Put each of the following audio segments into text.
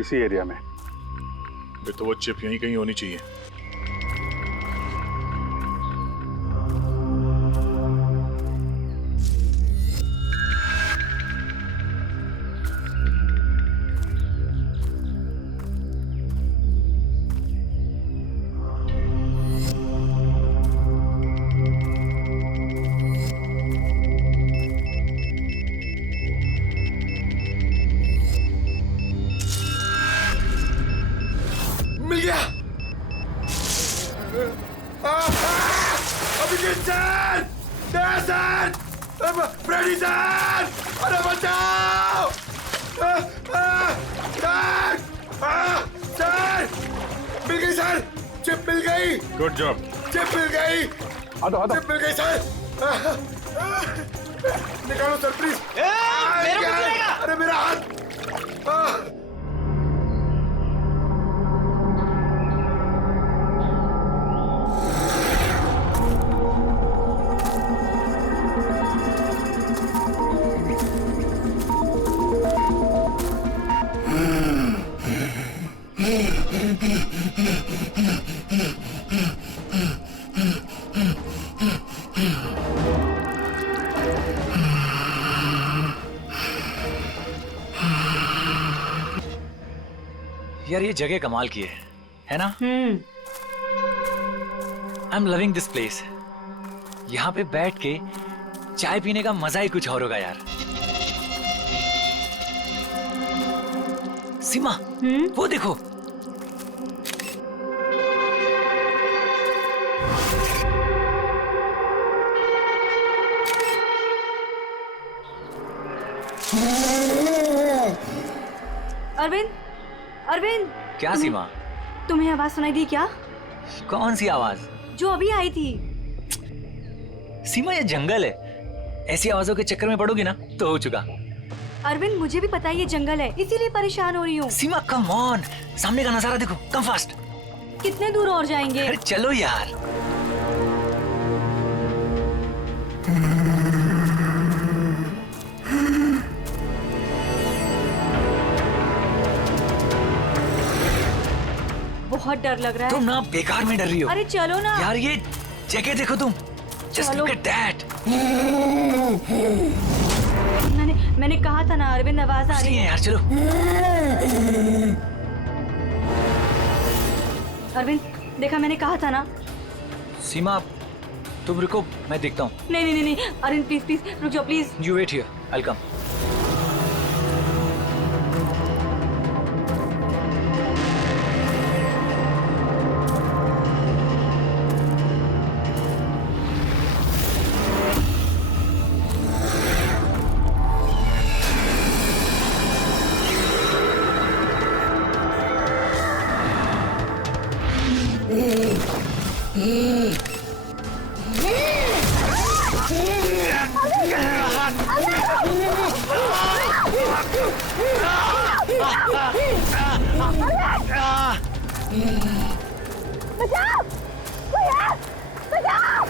इसी एरिया में। फिर तो वो चिप यहीं कहीं होनी चाहिए। मिल गया। Abhijit sir, sir, Freddy sir, अरे बचाओ! सर, सर, मिल गई सर, चिप मिल गई। Good job. चिप मिल गई। चिप मिल गई सर। निकालो सर प्लीज। अरे मेरा हाथ। यार ये जगह कमाल की है ना? I am loving this place. यहाँ पे बैठ के चाय पीने का मजा ही कुछ और होगा यार। सीमा, वो देखो। अरविंद, अरविंद। क्या सीमा? तुम्हें आवाज सुनाई दी क्या? कौन सी आवाज? जो अभी आई थी। सीमा ये जंगल है, ऐसी आवाजों के चक्कर में पड़ोगी ना तो हो चुका। अरविंद मुझे भी पता है ये जंगल है, इसीलिए परेशान हो रही हूँ। सीमा कम ऑन, सामने का नजारा देखो, कम फास्ट। कितने दूर और जाएंगे? अरे चलो यार। बहुत डर लग रहा है। तुम ना बेकार में डर रही हो। अरे चलो ना यार, ये जगह देखो तुम। Just look at that. मैंने कहा था ना अरविंद, आवाज आ रही है यार। चलो अरविंद, देखा मैंने कहा था ना। सीमा तुम रुको, मैं देखता हूँ। नहीं नहीं नहीं अरविंद प्लीज प्लीज रुक जाओ please. You wait here, I'll come. बचाओ! बचाओ!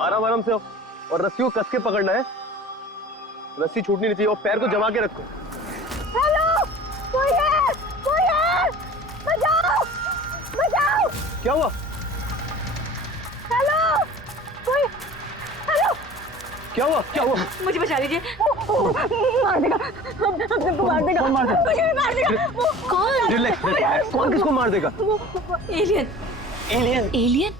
आराम आराम से हो और रस्सी को कस के पकड़ना है। रस्सी छूटनी नहीं चाहिए और पैर को जमा के रखो। हेलो, कोई है? कोई है? बचाओ! बचाओ! क्या हुआ? हेलो, कोई? हेलो, क्या हुआ? क्या हुआ? मुझे बचा लीजिए। मार देगा, हम सबको मार देगा। कौन मार देगा? मुझे भी मार देगा। कौन? Relax, relax. कौन किसको मार देगा? एलियन। एलियन? एलियन?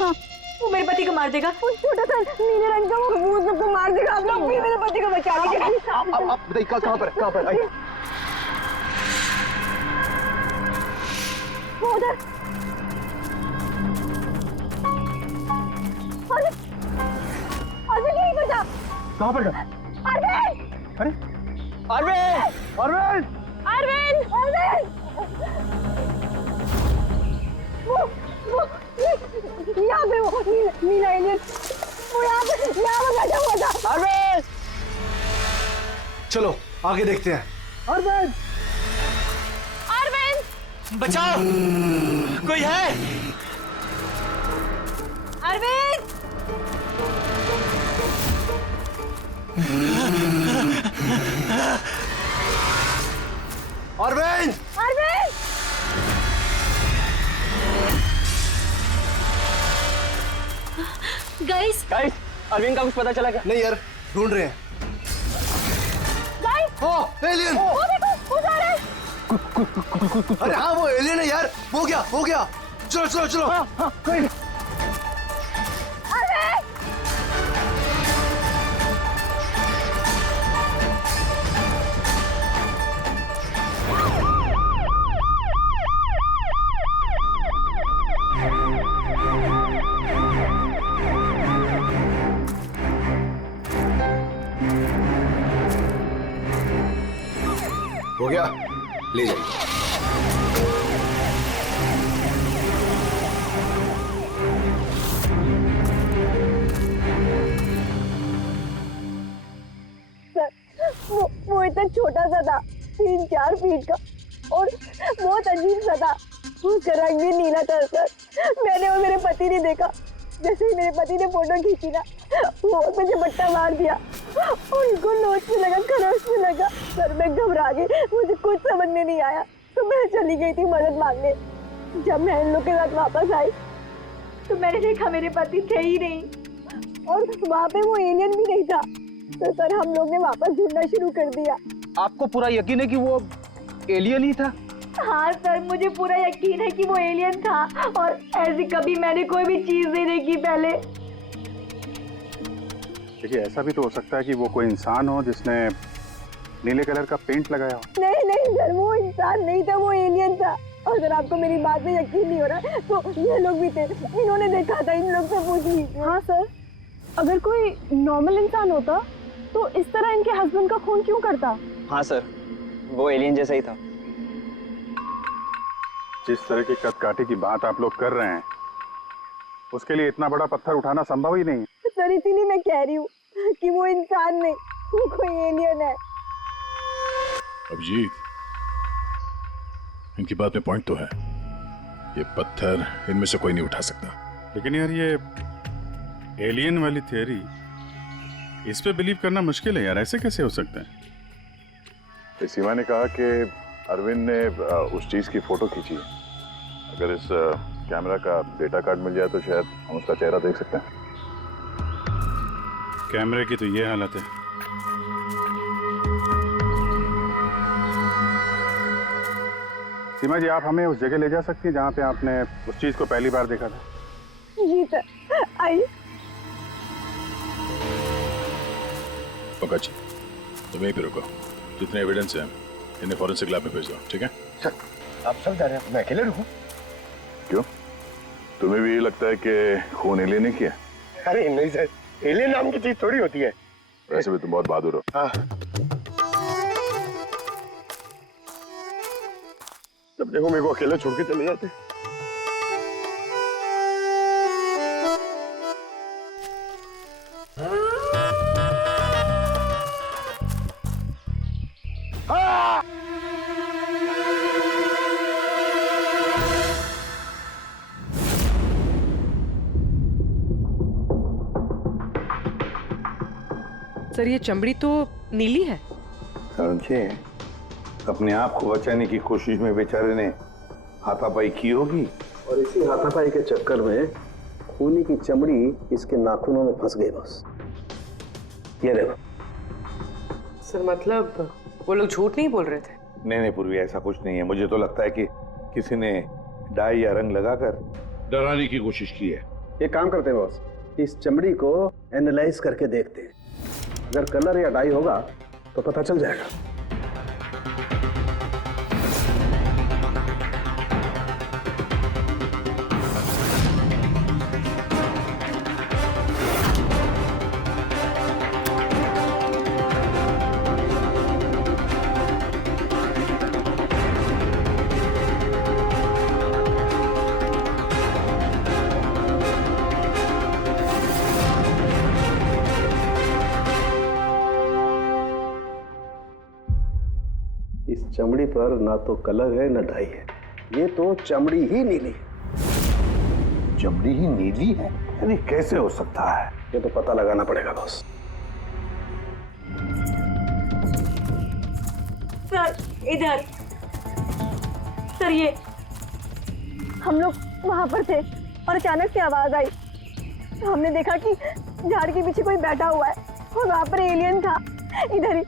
हाँ, वो मेरे पति को मार देगा। वो छोटा सा नीले रंग का वो सबको मार देगा। आप लोग भी मेरे पति को बचा लीजिए। आप बताइए कहाँ पर है? कहाँ पर? आइए। वो उधर। अरविंद यहीं पर था। कहाँ पर? अरविंद! अरे अरविंद! अरविंद! अरविंद! अरविंद! वो यहाँ पे वो नीला एलियन वो यहाँ पे बैठा हुआ था। अरविंद! चलो आगे देखते हैं। अरविंद बचाओ, कोई है? अरविंद! अरविंद! अरविंद गाइस, गाइस, अरविंद का कुछ पता चला क्या? नहीं यार, ढूंढ रहे हैं। एलियन! वो देखो वो जा रहा है। अरे हाँ, वो एलियन है यार। हो गया हो गया। चलो चलो चलो। अरविंद हो गया, ले जाइए। सर, वो इतना छोटा सा था, 3-4 फीट का, और बहुत अजीब सा था। उसका रंग भी नीला था सर। मैंने और मेरे पति ने देखा। जैसे ही मेरे पति ने फोटो खींची ना, वो मुझे बट्टा मार दिया और उनको नोच में लगा, खरोच में लगा। सर मैं घबरा गई, मुझे कुछ समझ में नहीं आया, तो मैं चली गई थी मदद मांगने। जब मैं इन लोग के साथ वापस आई तो मैंने देखा मेरे पति थे ही नहीं, और वहाँ पे वो एलियन भी नहीं था। तो सर हम लोग ने वापस ढूंढना शुरू कर दिया। आपको पूरा यकीन है कि वो एलियन ही था? हाँ सर, मुझे पूरा यकीन है कि वो एलियन था, और ऐसी कभी मैंने कोई भी चीज नहीं देखी पहले। देखिए, ऐसा भी तो हो सकता है कि वो कोई इंसान हो जिसने नीले कलर का पेंट लगाया हो। नहीं नहीं सर, वो इंसान नहीं था, वो एलियन था। और अगर आपको मेरी बात में यकीन नहीं हो रहा तो ये लोग भी थे, इन्होंने देखा था, इन लोग से पूछ लीजिए। हाँ सर, अगर कोई नॉर्मल इंसान होता तो इस तरह इनके हस्बैंड का खून क्यों करता? हाँ सर, वो एलियन जैसा ही था। जिस तरह की कदकाठी की बात आप लोग कर रहे हैं, उसके लिए इतना बड़ा पत्थर उठाना संभव ही नहीं है। सर इसीलिए मैं कह रही हूँ कि वो इंसान नहीं, वो कोई एलियन है। अभिजीत, इनकी बात में पॉइंट तो है। ये पत्थर इनमें से कोई नहीं उठा सकता। लेकिन यार, ये एलियन वाली थियरी, इस पे बिलीव करना मुश्किल है यार। ऐसे कैसे हो सकता है? सीमा ने कहा कि अरविंद ने उस चीज की फोटो खींची है। अगर इस कैमरा का डेटा कार्ड मिल जाए तो शायद हम उसका चेहरा देख सकते हैं। कैमरे की तो ये हालत है। सीमा जी, आप हमें उस जगह ले जा सकती हैं जहाँ पे आपने उस चीज को पहली बार देखा था? जी सर, आइए। पंकज, तुम यहीं पे रुको। जितने एविडेंस हैं इन्हें फॉरेंसिक लैब में भेज दो, ठीक है? सर, आप सब जा रहे हैं, मैं अकेले रुकूं? क्यों, तुम्हें भी ये लगता है कि खून एलियन ने किया? अरे नहीं सर, एलियन नाम की चीज थोड़ी होती है। वैसे भी तुम बहुत बहादुर हो। हाँ, जब देखो मेरे को अकेले छोड़ के चले जाते। सर ये चमड़ी तो नीली है। समझे, अपने आप को बचाने की कोशिश में बेचारे ने हाथापाई की होगी, और इसी हाथापाई के चक्कर में खूनी की चमड़ी इसके नाखूनों में फंस गई। बस ये देखो। सर मतलब वो लोग झूठ नहीं बोल रहे थे? नहीं नहीं पूर्वी, ऐसा कुछ नहीं है। मुझे तो लगता है कि किसी ने डाई या रंग लगाकर डराने की कोशिश की है। एक काम करते हैं बॉस, इस चमड़ी को एनालाइज करके देखते हैं। अगर कलर या डाई होगा तो पता चल जाएगा। इस चमड़ी पर ना तो कलर है ना डाई है, ये तो चमड़ी ही नीली है। चमड़ी ही नीली है? यानी कैसे हो सकता है? ये तो पता लगाना पड़ेगा बॉस। सर इधर। सर ये हम लोग वहां पर थे और अचानक से आवाज आई। हमने देखा कि झाड़ के पीछे कोई बैठा हुआ है और वहां पर एलियन था, इधर ही।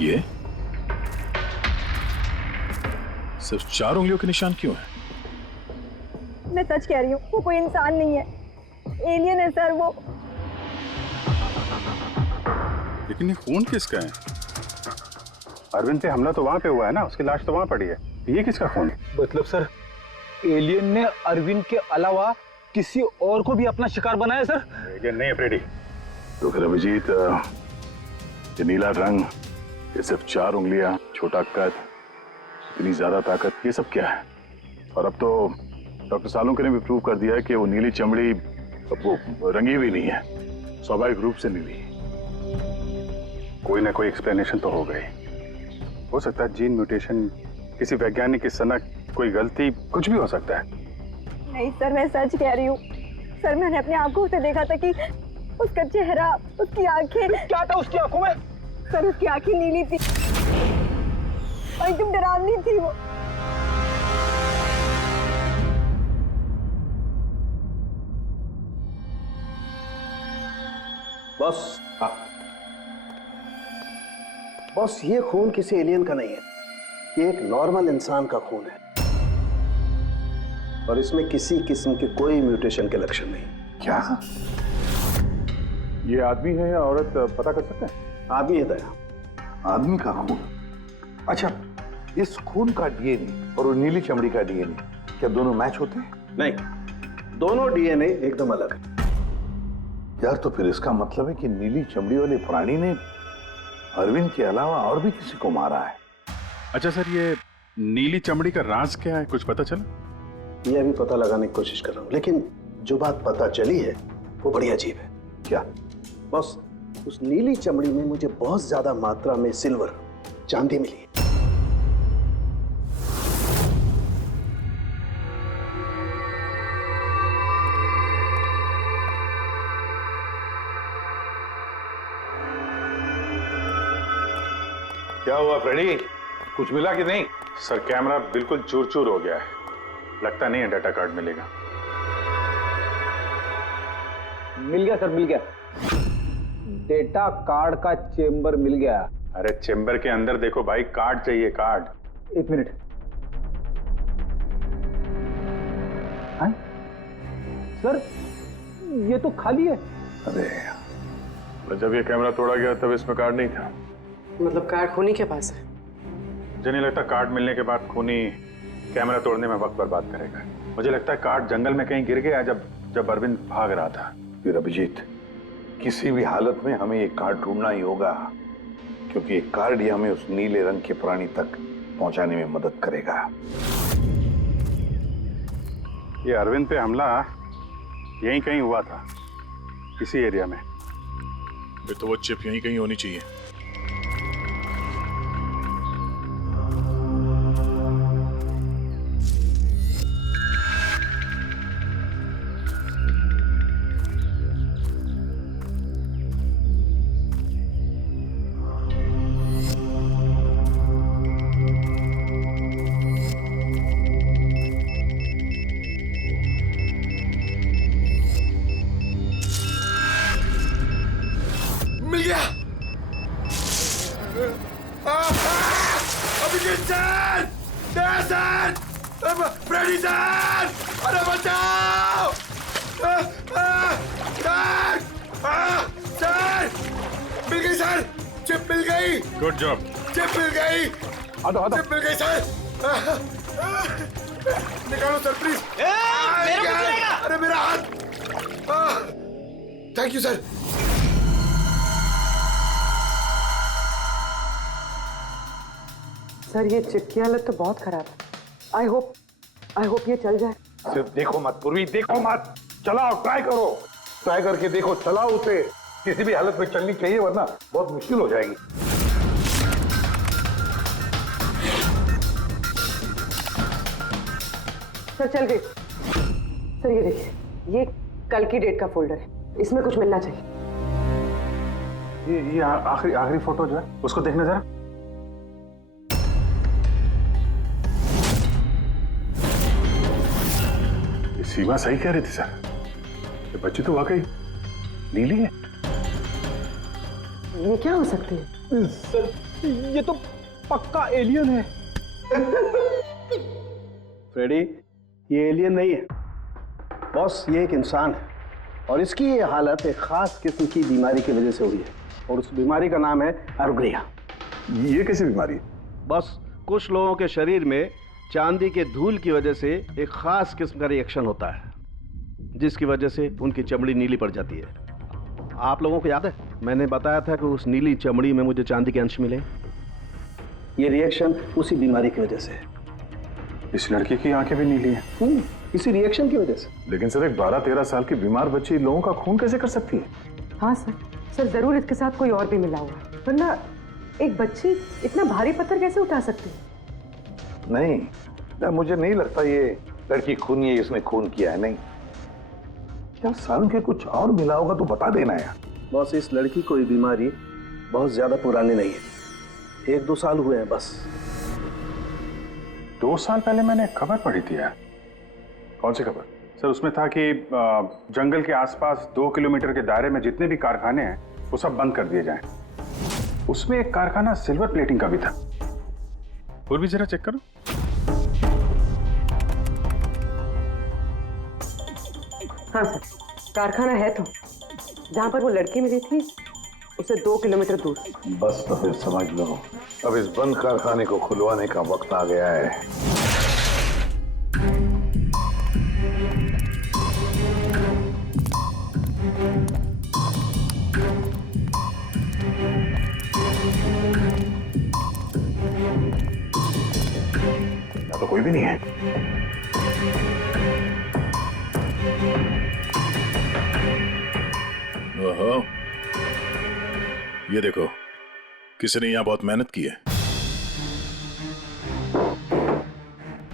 ये सिर्फ 4 उंगलियों के निशान क्यों है? मैं सच कह रही हूँ, वो कोई इंसान नहीं है, एलियन है सर वो। लेकिन ये खून किसका है? अरविंद पे हमला तो वहां पे हुआ है ना, उसकी लाश तो वहां पड़ी है। ये किसका खून है? मतलब सर एलियन ने अरविंद के अलावा किसी और को भी अपना शिकार बनाया सर? एलियन नहीं है फ्रेडी। तो फिर अभिजीत, ये नीला रंग, ये सिर्फ 4 उंगलियां, छोटा कद, इतनी ज्यादा ताकत, ये सब क्या है? और अब तो डॉक्टर सालुंके ने भी प्रूव कर दिया है कि वो नीली चमड़ी वो रंगी हुई नहीं है, स्वाभाविक रूप से नीली। कोई ना कोई एक्सप्लेनेशन तो हो गई। हो सकता है जीन म्यूटेशन, किसी वैज्ञानिक की सनक, कोई गलती, कुछ भी हो सकता है। नहीं सर, मैं सच कह रही हूँ सर, मैंने अपनी आंखों से देखा था कि उसका चेहरा, उसकी आंखें। क्या था उसकी आंखों में? सर उसकी आंखें नीली थी और एकदम डरावनी थी वो। बॉस, बॉस ये खून किसी एलियन का नहीं है, ये एक नॉर्मल इंसान का खून है और इसमें किसी किस्म के कोई म्यूटेशन के लक्षण नहीं। क्या? ये आदमी है या औरत पता कर सकते हैं? आदमी है दया। आदमी का खून? अच्छा, इस खून का डीएनए और वो नीली चमड़ी का डीएनए क्या दोनों मैच होते हैं? नहीं, दोनों डीएनए एकदम अलग है। यार, तो फिर इसका मतलब है कि नीली चमड़ी वाले प्राणी ने अरविंद के अलावा और भी किसी को मारा है। अच्छा सर, ये नीली चमड़ी का राज क्या है, कुछ पता चला? ये अभी पता लगाने की कोशिश कर रहा हूं, लेकिन जो बात पता चली है वो बड़ी अजीब है। क्या? बॉस, उस नीली चमड़ी में मुझे बहुत ज्यादा मात्रा में सिल्वर, चांदी मिली है। क्या हुआ फ्रेडी, कुछ मिला कि नहीं? सर कैमरा बिल्कुल चूर चूर हो गया है, लगता नहीं है डाटा कार्ड मिलेगा। मिल गया सर, मिल गया। डेटा कार्ड का चेंबर मिल गया। अरे चेंबर के अंदर देखो भाई, कार्ड चाहिए, कार्ड। 1 मिनट। हाँ? सर ये तो खाली है। अरे जब ये कैमरा तोड़ा गया तब इसमें कार्ड नहीं था। मतलब कार्ड खूनी के पास है? मुझे नहीं लगता कार्ड मिलने के बाद खूनी कैमरा तोड़ने में वक्त बर्बाद करेगा। मुझे लगता है कार्ड जंगल में कहीं गिर गया जब अरविंद भाग रहा था। फिर अभिजीत, किसी भी हालत में हमें ये कार्ड ढूंढना ही होगा, क्योंकि ये कार्ड ही हमें उस नीले रंग के प्राणी तक पहुंचाने में मदद करेगा। ये अरविंद पे हमला यहीं कहीं हुआ था, इसी एरिया में। फिर तो वो चिप यहीं कहीं होनी चाहिए। मिल गया। Abhijit sir, sir, Freddy sir, अरे बचाओ! सर, सर, मिल गई सर, चिप मिल गई। Good job. चिप मिल गई। चिप मिल गई सर। निकालो सर प्लीज। अरे मेरा हाथ। Thank you sir. सर ये चिप की हालत तो बहुत खराब है। आई होप ये चल जाए। सिर्फ देखो मत पूर्वी, देखो मत, चलाओ, ट्राई करो। ट्राई करके देखो, चलाओ उसे। किसी भी हालत में चलनी चाहिए, वरना बहुत मुश्किल हो जाएगी। सर चल गई। सर ये देखिए, ये कल की डेट का फोल्डर है, इसमें कुछ मिलना चाहिए। ये आखिरी फोटो जो है उसको देखना जरा। ये सीमा सही कह रही थी सर, ये बच्ची तो वाकई नीली है। ये क्या हो सकती है? सर ये तो पक्का एलियन है। फ्रेडी, ये एलियन नहीं है बॉस, ये एक इंसान है और इसकी ये हालत एक खास किस्म की बीमारी की वजह से हुई है और उस बीमारी का नाम है आर्गुरिया। ये कैसी बीमारी है? बस कुछ लोगों के शरीर में चांदी के धूल की वजह से एक खास किस्म का रिएक्शन होता है, जिसकी वजह से उनकी चमड़ी नीली पड़ जाती है। आप लोगों को याद है मैंने बताया था कि उस नीली चमड़ी में मुझे चांदी के अंश मिले? ये रिएक्शन उसी बीमारी की वजह से है। इस लड़की की आंखें भी नीली हैं। इसी रिएक्शन की वजह से। लेकिन सर एक 12-13 साल की बीमार बच्ची लोगों का खून कैसे कर सकती है? हाँ सर, सर जरूर इसके साथ कोई और भी मिला हुआ है, वरना एक बच्ची इतना भारी पत्थर कैसे उठा सकती है? नहीं यार, मुझे नहीं लगता ये लड़की खूनी है, इसने खून किया है। नहीं यार, साल के कुछ और मिला होगा तो बता देना यार। बॉस, इस लड़की को ये बीमारी बहुत ज्यादा पुरानी नहीं है, 1-2 साल हुए हैं बस। 2 साल पहले मैंने खबर पढ़ी थी यार। कौन सी खबर? सर उसमें था कि जंगल के आसपास 2 किलोमीटर के दायरे में जितने भी कारखाने हैं वो सब बंद कर दिए जाएं। उसमें एक कारखाना सिल्वर प्लेटिंग का भी था। और भी जरा चेक करो। हाँ सर, कारखाना है तो जहाँ पर वो लड़की मिली थी उसे 2 किलोमीटर दूर। बस तो फिर समझ लो, अब इस बंद कारखाने को खुलवाने का वक्त आ गया है। यहाँ तो कोई भी नहीं है। ओहो, ये देखो, किसी ने यहाँ बहुत मेहनत की है।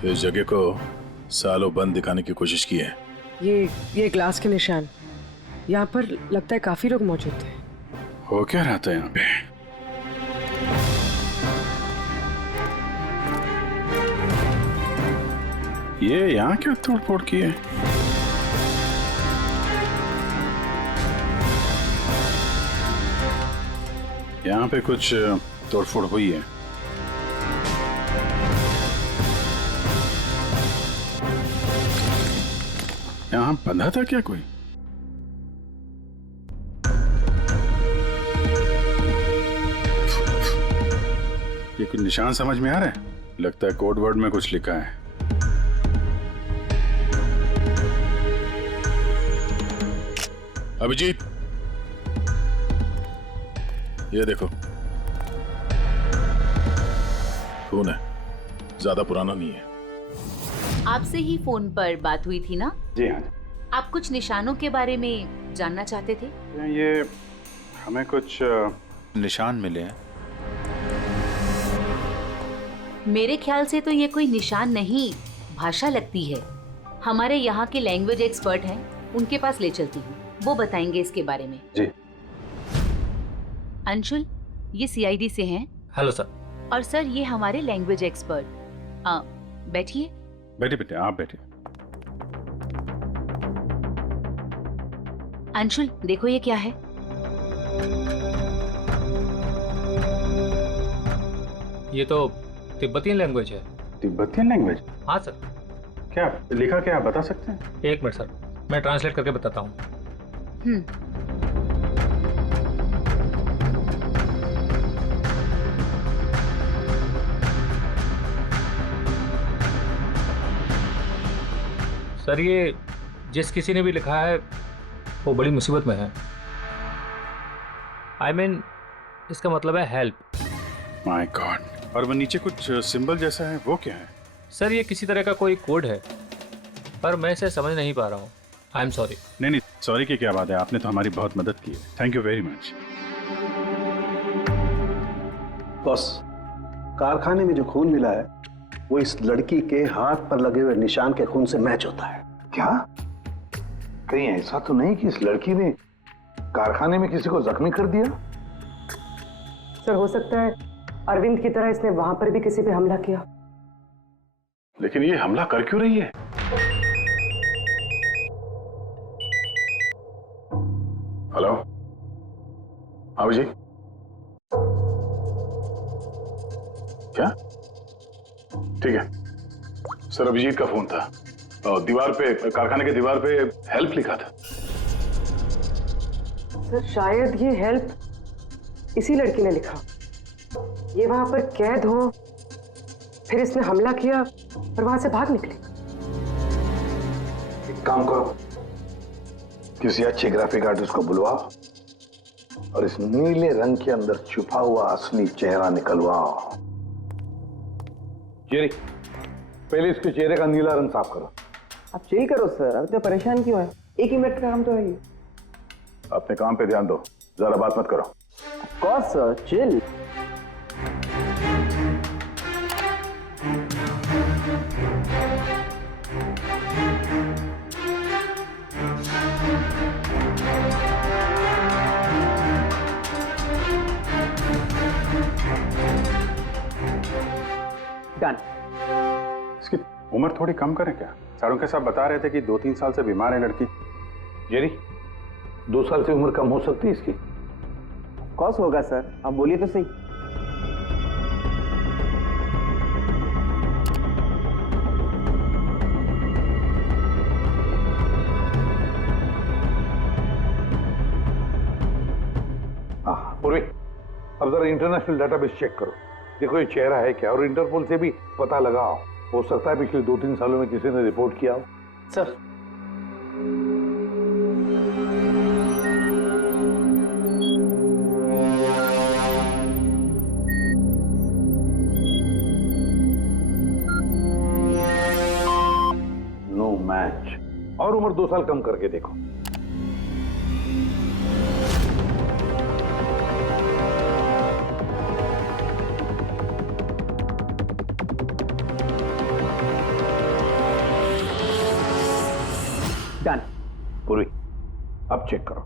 इस जगह को सालों बंद दिखाने की कोशिश की है। ये ग्लास के निशान, यहाँ पर लगता है काफी लोग मौजूद थे। हो क्या रहा था यहाँ पे? ये यहाँ क्या तोड़-फोड़ की है? यहाँ पे कुछ तोड़फोड़ हुई है। यहाँ बंधा था क्या कोई? ये कुछ निशान समझ में आ रहा है? लगता है कोड वर्ड में कुछ लिखा है। अभिजीत, ये देखो, खून है, ज्यादा पुराना नहीं है। आपसे ही फोन पर बात हुई थी ना? जी हाँ। आप कुछ निशानों के बारे में जानना चाहते थे? ये हमें कुछ निशान मिले हैं। मेरे ख्याल से तो ये कोई निशान नहीं, भाषा लगती है। हमारे यहाँ के लैंग्वेज एक्सपर्ट हैं, उनके पास ले चलती हूँ, वो बताएंगे इसके बारे में। जी। अंशुल, ये सीआईडी से हैं। Hello sir. और सर ये हमारे लैंग्वेज एक्सपर्ट। बैठिए। बैठिए बेटे, आप बैठिए। अंशुल देखो ये क्या है। ये तो तिब्बतियन लैंग्वेज है। Tibetan language? हाँ सर। क्या लिखा, क्या आप बता सकते हैं? 1 मिनट सर, मैं ट्रांसलेट करके बताता हूँ। सर ये जिस किसी ने भी लिखा है वो बड़ी मुसीबत में है। I mean, इसका मतलब है हेल्प। My God. और वो नीचे कुछ सिंबल जैसा है, वो क्या है? सर ये किसी तरह का कोई कोड है, पर मैं इसे समझ नहीं पा रहा हूँ। I am sorry. नहीं नहीं, सॉरी की क्या बात है, आपने तो हमारी बहुत मदद की है। Thank you very much. Boss, कारखाने में जो खून मिला है वो इस लड़की के हाथ पर लगे हुए निशान के खून से मैच होता है। क्या? कहीं ऐसा तो नहीं कि इस लड़की ने कारखाने में किसी को जख्मी कर दिया? सर हो सकता है अरविंद की तरह इसने वहां पर भी किसी पे हमला किया। लेकिन ये हमला कर क्यों रही है? हेलो, हाँ जी। क्या? ठीक है सर, अभिजीत का फोन था। दीवार पे, कारखाने के दीवार पे हेल्प लिखा था। सर शायद ये हेल्प इसी लड़की ने लिखा। ये वहां पर कैद हो, फिर इसने हमला किया और वहां से भाग निकली। एक काम करो, किसी अच्छे ग्राफिक आर्टिस्ट को बुलवाओ और इस नीले रंग के अंदर छुपा हुआ असली चेहरा निकलवाओ। जेरी, पहले इसके चेहरे का नीला रंग साफ करो। आप चिल करो सर, अब तो परेशान क्यों है? 1 ही मिनट का काम तो है ये। अपने काम पे ध्यान दो, ज्यादा बात मत करो। Of course sir, chill. Done. इसकी उम्र थोड़ी कम करें क्या? सारों के साथ बता रहे थे कि 2-3 साल से बीमार है लड़की। जेरी, 2 साल से उम्र कम हो सकती है इसकी? कौस होगा सर, आप बोलिए तो सही। पूर्वी, अब जरा इंटरनेशनल डेटाबेस चेक करो, देखो ये चेहरा है क्या, और इंटरपोल से भी पता लगाओ। हो सकता है पिछले 2-3 सालों में किसी ने रिपोर्ट किया हो। Sir no match. और उम्र 2 साल कम करके देखो। डन। पूरी, अब चेक करो।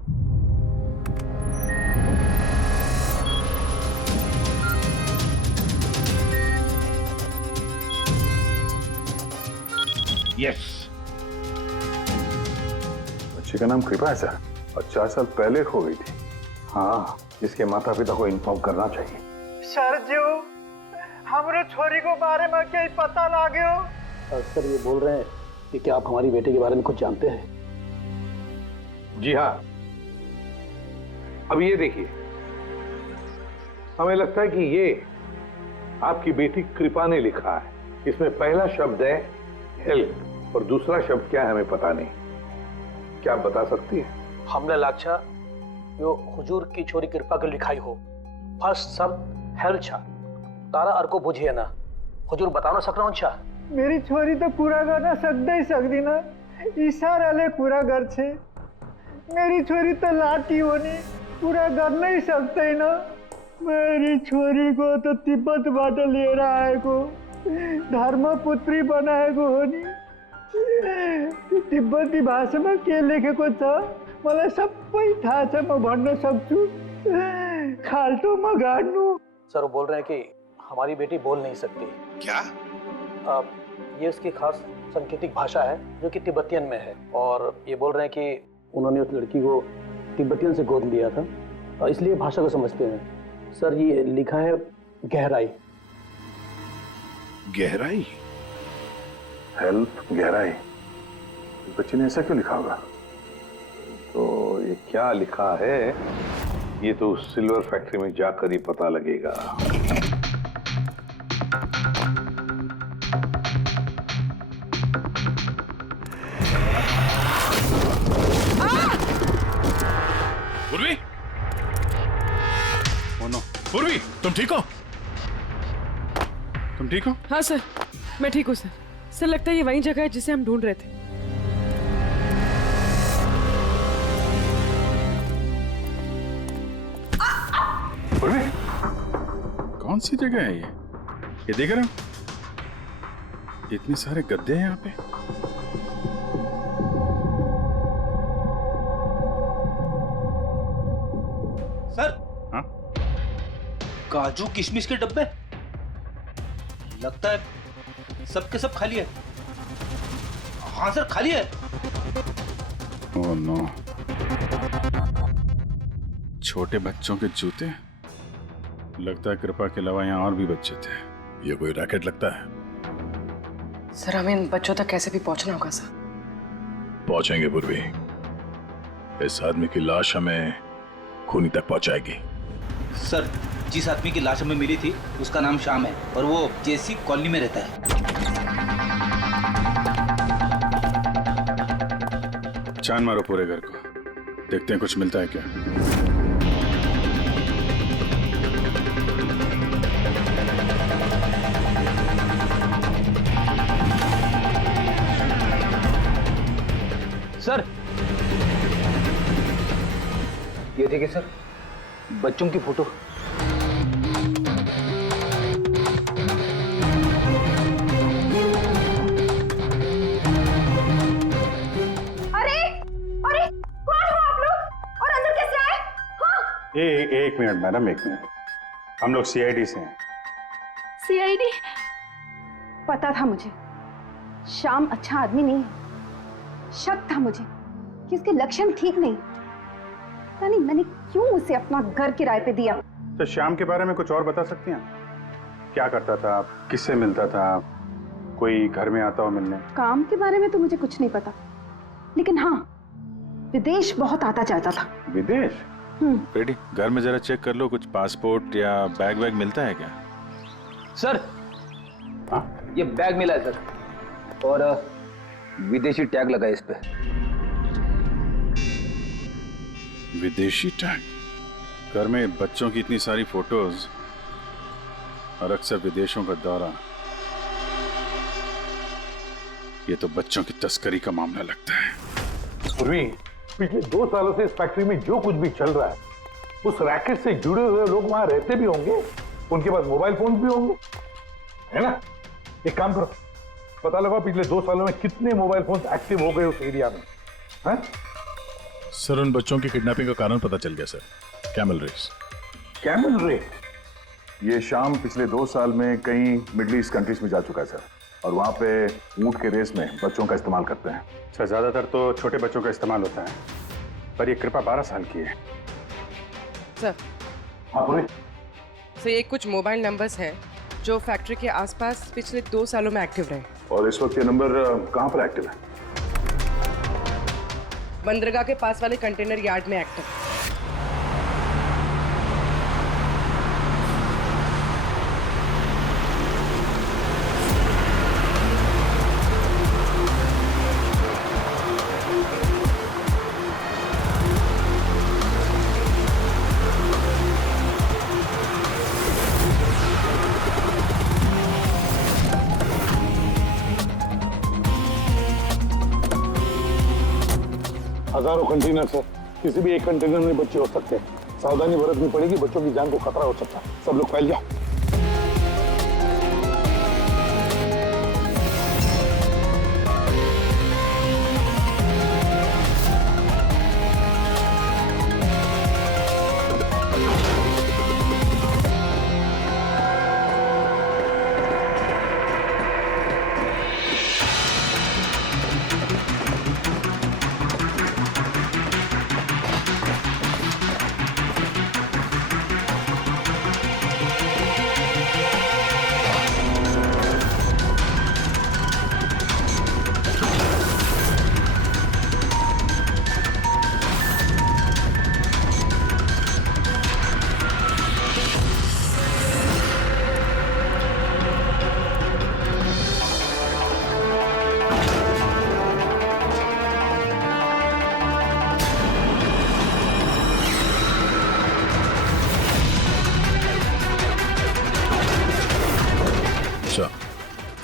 यस। बच्चे का नाम कृपा है सर, और 4 साल पहले खो गई थी। हाँ, इसके माता पिता को इन्फॉर्म करना चाहिए। सर जी, हमरे छोरी को बारे में क्या पता लागे हो? सर ये बोल रहे हैं कि क्या आप हमारी बेटे के बारे में कुछ जानते हैं? जी हाँ। अब ये देखिए, हमें लगता है कि ये आपकी बेटी कृपा ने लिखा है। इसमें पहला शब्द है हेल्प और दूसरा शब्द क्या है हमें पता नहीं। क्या आप बता सकती है? हमने लाक्षा जो हुजूर की छोरी कृपा के लिखाई हो। फर्स्ट शब्द हेल्प छा, तारा अर्को बुझिए ना। हुजूर बताओ ना सकना छा। मेरी छोरी तो पूरा करना सकते ही सकती ना, इशारा ले पूरा घर छे। मेरी छोरी तो लाठी होनी पूरा कर नहीं सकते ना। मेरी छोरी को तो तिब्बत बाटे ले रहा है को धर्मपुत्री बनाए को होनी। तिब्बती भाषा में के लेखेको छ मलाई सबै थाहा छ, म भन्न सक्छु। खाल्टो म गाड्नु। सर वो बोल रहे हैं कि हमारी बेटी बोल नहीं सकती। क्या? ये उसकी खास सांकेतिक भाषा है जो कि तिब्बतियन में है, और ये बोल रहे हैं कि उन्होंने उस लड़की को तिब्बतियन से गोद लिया था, इसलिए भाषा को समझते हैं। सर ये लिखा है गहराई। गहराई? हेल्प गहराई? बच्चे ने ऐसा क्यों लिखा होगा? तो ये क्या लिखा है ये तो सिल्वर फैक्ट्री में जाकर ही पता लगेगा। पूर्वी, पूर्वी, तुम ठीक हो? तुम ठीक हो? हाँ सर, मैं ठीक हूँ सर। सर लगता है ये वही जगह है जिसे हम ढूंढ रहे थे। पूर्वी, कौन सी जगह है ये देख रहे हो? इतने सारे गद्दे हैं यहाँ पे। सर। हाँ? काजू किशमिश के डब्बे, लगता है सबके सब खाली है। हाँ सर, खाली है। ओह नो, छोटे बच्चों के जूते। लगता है कृपा के अलावा यहाँ और भी बच्चे थे। ये कोई रैकेट लगता है। सर, हमें इन बच्चों तक कैसे भी पहुंचना होगा सर। पहुंचेंगे पूर्वी। इस आदमी की लाश हमें खूनी तक पहुंचाएगी। सर, जिस आदमी की लाश हमें मिली थी उसका नाम श्याम है और वो जेसी कॉलोनी में रहता है। छान मारो पूरे घर को, देखते हैं कुछ मिलता है क्या। सर, ये देखिए सर, बच्चों की फोटो। एक मिनट मैडम, एक मिनट। हम लोग सीआईडी से हैं। सीआईडी? पता था मुझे श्याम अच्छा आदमी नहीं है। शक था मुझे कि उसके लक्षण ठीक नहीं। पता नहीं मैंने क्यों उसे अपना घर किराए पे दिया। तो श्याम के बारे में कुछ और बता सकती हैं? क्या करता था, किससे मिलता था, कोई घर में आता हो मिलने? काम के बारे में तो मुझे कुछ नहीं पता, लेकिन हाँ, विदेश बहुत आता जाता था। विदेश? बेटी, घर में जरा चेक कर लो, कुछ पासपोर्ट या बैग वैग मिलता है क्या? सर, हाँ? ये बैग मिला है सर, और विदेशी टैग लगा है इस पे। विदेशी टैग? घर में बच्चों की इतनी सारी फोटोज और अक्सर विदेशों का दौरा, ये तो बच्चों की तस्करी का मामला लगता है। पूर्वी, पिछले 2 सालों से इस फैक्ट्री में जो कुछ भी चल रहा है, उस रैकेट से जुड़े हुए लोग वहां रहते भी होंगे, उनके पास मोबाइल फोन भी होंगे, है ना? एक काम करो, पता लगा पिछले 2 सालों में कितने मोबाइल फोन एक्टिव हो गए उस एरिया में। है? सर, उन बच्चों की किडनैपिंग का कारण पता चल गया सर। Camel race. कैमल रे? ये शाम पिछले 2 साल में कई मिडिल ईस्ट कंट्रीज में जा चुका है सर, और वहां पे ऊंट के रेस में बच्चों का इस्तेमाल करते हैं। सर, ज्यादातर तो छोटे बच्चों का इस्तेमाल होता है, पर ये कृपा 12 साल की है। सर, हाँ पूरी? सर, ये कुछ मोबाइल नंबर्स हैं जो फैक्ट्री के आसपास पिछले 2 सालों में एक्टिव रहे। और इस वक्त ये नंबर कहाँ पर एक्टिव है? बंदरगाह के पास वाले कंटेनर यार्ड में एक्टिव। हजारों कंटेनर है, किसी भी एक कंटेनर में बच्चे हो सकते हैं। सावधानी बरतनी पड़ेगी, बच्चों की जान को खतरा हो सकता है। सब लोग फैल जाओ।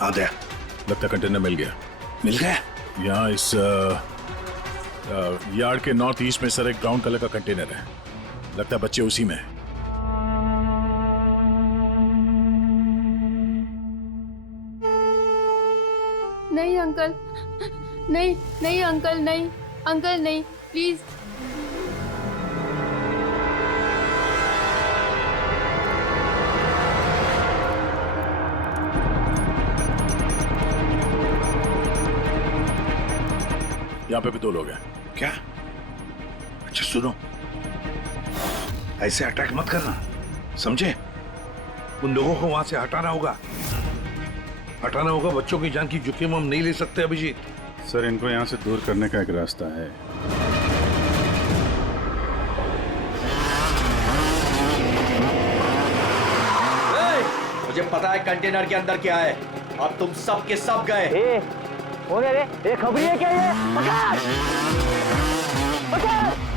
हाँ दया, लगता कंटेनर मिल गया। मिल गया? यहाँ इस यार्ड के नॉर्थ ईस्ट में सर एक ब्राउन कलर का कंटेनर है। लगता है बच्चे उसी में हैं। अंकल, नहीं नहीं अंकल, नहीं अंकल, नहीं प्लीज। यहाँ पे भी 2 लोग हैं क्या? अच्छा सुनो, ऐसे अटैक मत करना, समझे? उन लोगों को वहां से हटाना होगा, बच्चों की जान की जोखिम हम नहीं ले सकते अभिजीत। सर, इनको यहाँ से दूर करने का एक रास्ता है। मुझे पता है कंटेनर के अंदर क्या है, और तुम सब के सब गए। हो गया रे, ये खबरी है क्या ये? पकड़! पकड़!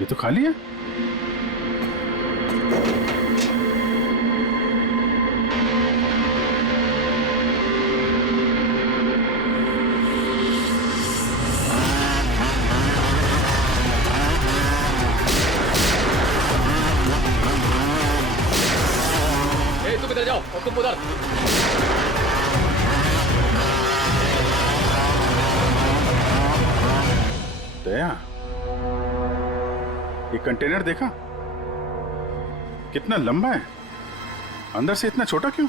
ये तो खाली है। तुम इधर जाओ और तुम उधर। दया, ये कंटेनर देखा कितना लंबा है, अंदर से इतना छोटा क्यों?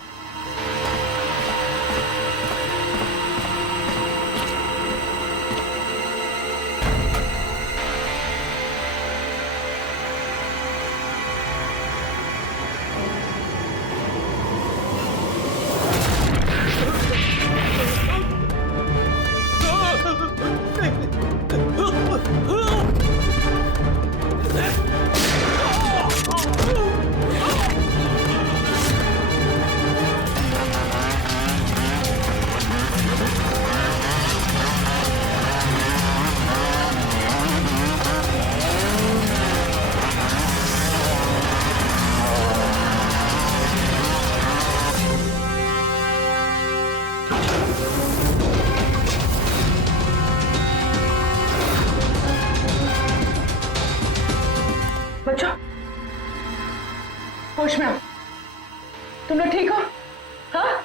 बच्चों, होश में आओ। तुम लोग ठीक हो? हाँ?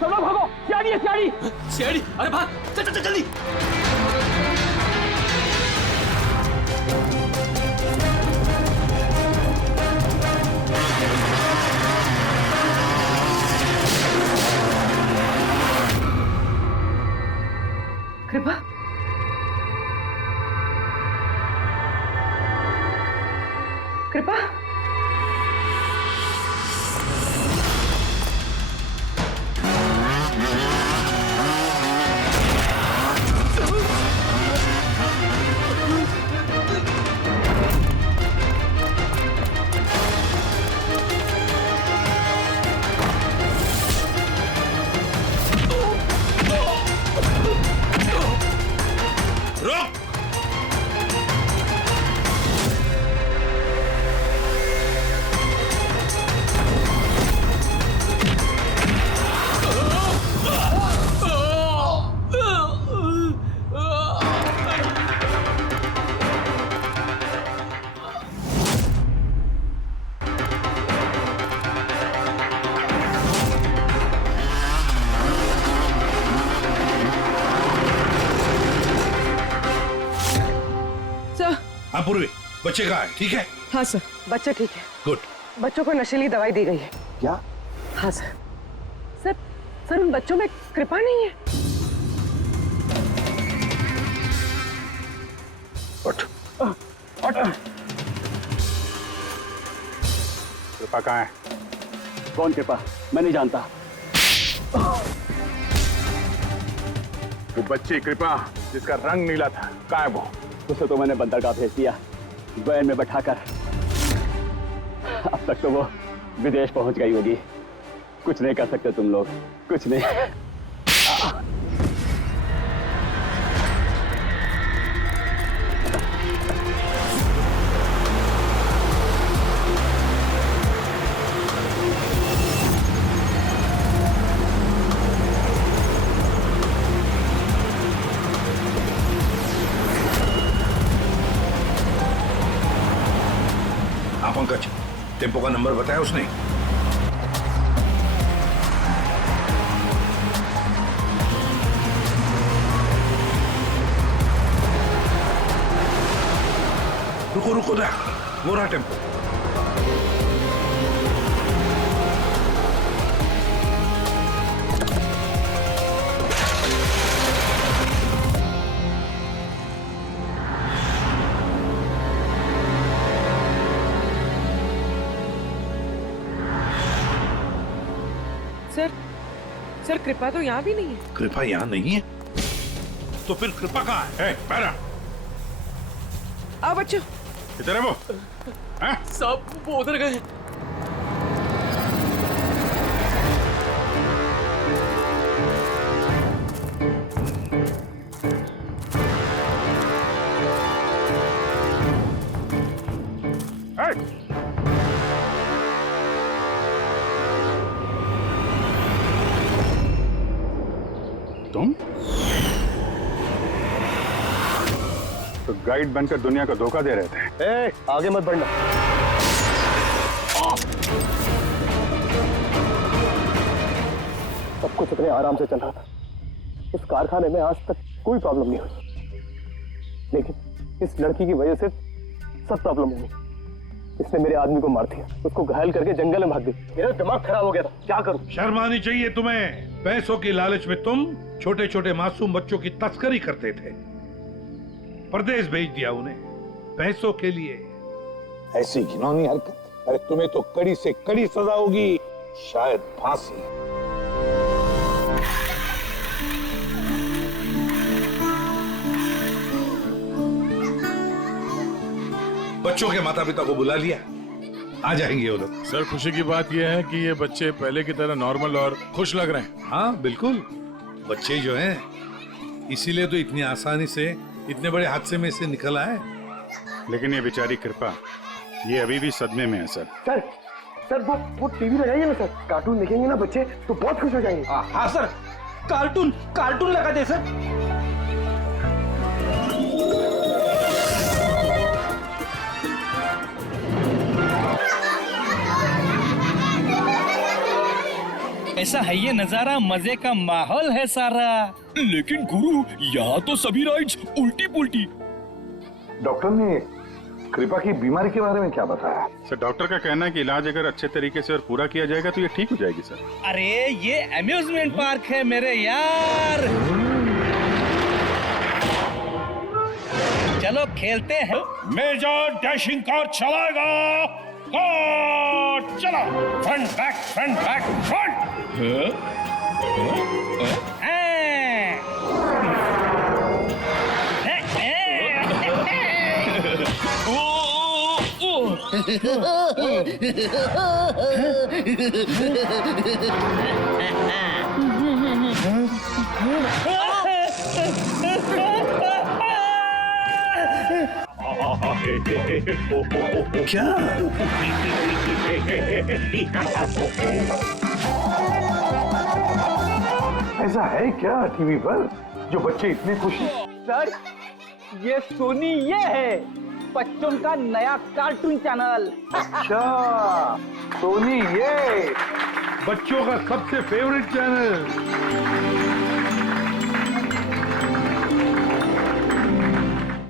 सब लोग भागो, सियाड़ी है, सियाड़ी। सियाड़ी, अरे भाग, चल चल चल जल्दी। कृपा, कृपा, हाँ पूर्वी, बच्चे कहाँ है? ठीक है? हाँ सर, बच्चे ठीक है। गुड। बच्चों को नशीली दवाई दी गई है। क्या? हाँ सर। सर, सर उन बच्चों में कृपा नहीं है। उठ। कृपा कहाँ है? कौन कृपा? मैं नहीं जानता। वो बच्ची कृपा जिसका रंग नीला था, कहाँ है वो? उसे तो मैंने बंदरगाह भेज दिया, वैन में बैठाकर। अब तक तो वो विदेश पहुंच गई होगी। कुछ नहीं कर सकते तुम लोग, कुछ नहीं। हाँ पंकज, टेम्पो का नंबर बताया उसने? रुको रुको ना, वो रहा टेम्पो। सर कृपा तो यहाँ भी नहीं है। कृपा यहाँ नहीं है? तो फिर कृपा कहाँ है? पैरा आओ बच्चों। किधर है वो? सब वो उधर गए। तुम तो गाइड बनकर दुनिया को धोखा दे रहे थे। आगे मत बढ़ना। सब कुछ इतने आराम से चल रहा था। इस कारखाने में आज तक कोई प्रॉब्लम नहीं हुई, लेकिन इस लड़की की वजह से सब प्रॉब्लम हुई। इसने मेरे आदमी को मार दिया, उसको घायल करके जंगल में भाग गई। मेरा दिमाग खराब हो गया था, क्या करूं? शर्म आनी चाहिए तुम्हें। पैसों की लालच में तुम छोटे छोटे मासूम बच्चों की तस्करी करते थे, परदेश भेज दिया उन्हें पैसों के लिए। ऐसी घिनौनी हरकत, अरे तुम्हें तो कड़ी से कड़ी सजा होगी, शायद फांसी। बच्चों के माता पिता को बुला लिया, आ जाएंगे वो लोग। सर खुशी की बात यह है कि ये बच्चे पहले की तरह नॉर्मल और खुश लग रहे हैं। हाँ बिल्कुल, बच्चे जो हैं इसीलिए तो इतनी आसानी से इतने बड़े हादसे में से निकल आए। लेकिन ये बेचारी कृपा, ये अभी भी सदमे में है सर। सर वो टीवी लगाइए ना सर, कार्टून देखेंगे ना बच्चे तो बहुत खुश हो जाएंगे। हाँ सर, कार्टून लगा दे सर। ऐसा है ये नजारा, मजे का माहौल है सारा। लेकिन गुरु, यहाँ तो सभी राइड्स उल्टी पुल्टी। डॉक्टर ने कृपा की बीमारी के बारे में क्या बताया? सर डॉक्टर का कहना है कि इलाज अगर अच्छे तरीके से और पूरा किया जाएगा तो ये ठीक हो जाएगी सर। अरे ये अम्यूजमेंट पार्क है मेरे यार, चलो खेलते हैं। मेजर डैशिंग कार चलाएगा, कार चला, फ्रंट बैक फ्रंट। क्या? ऐसा है क्या टीवी पर जो बच्चे इतने खुश हैं? सर ये सोनी ये है बच्चों का नया कार्टून चैनल। अच्छा, सोनी ये बच्चों का सबसे फेवरेट चैनल।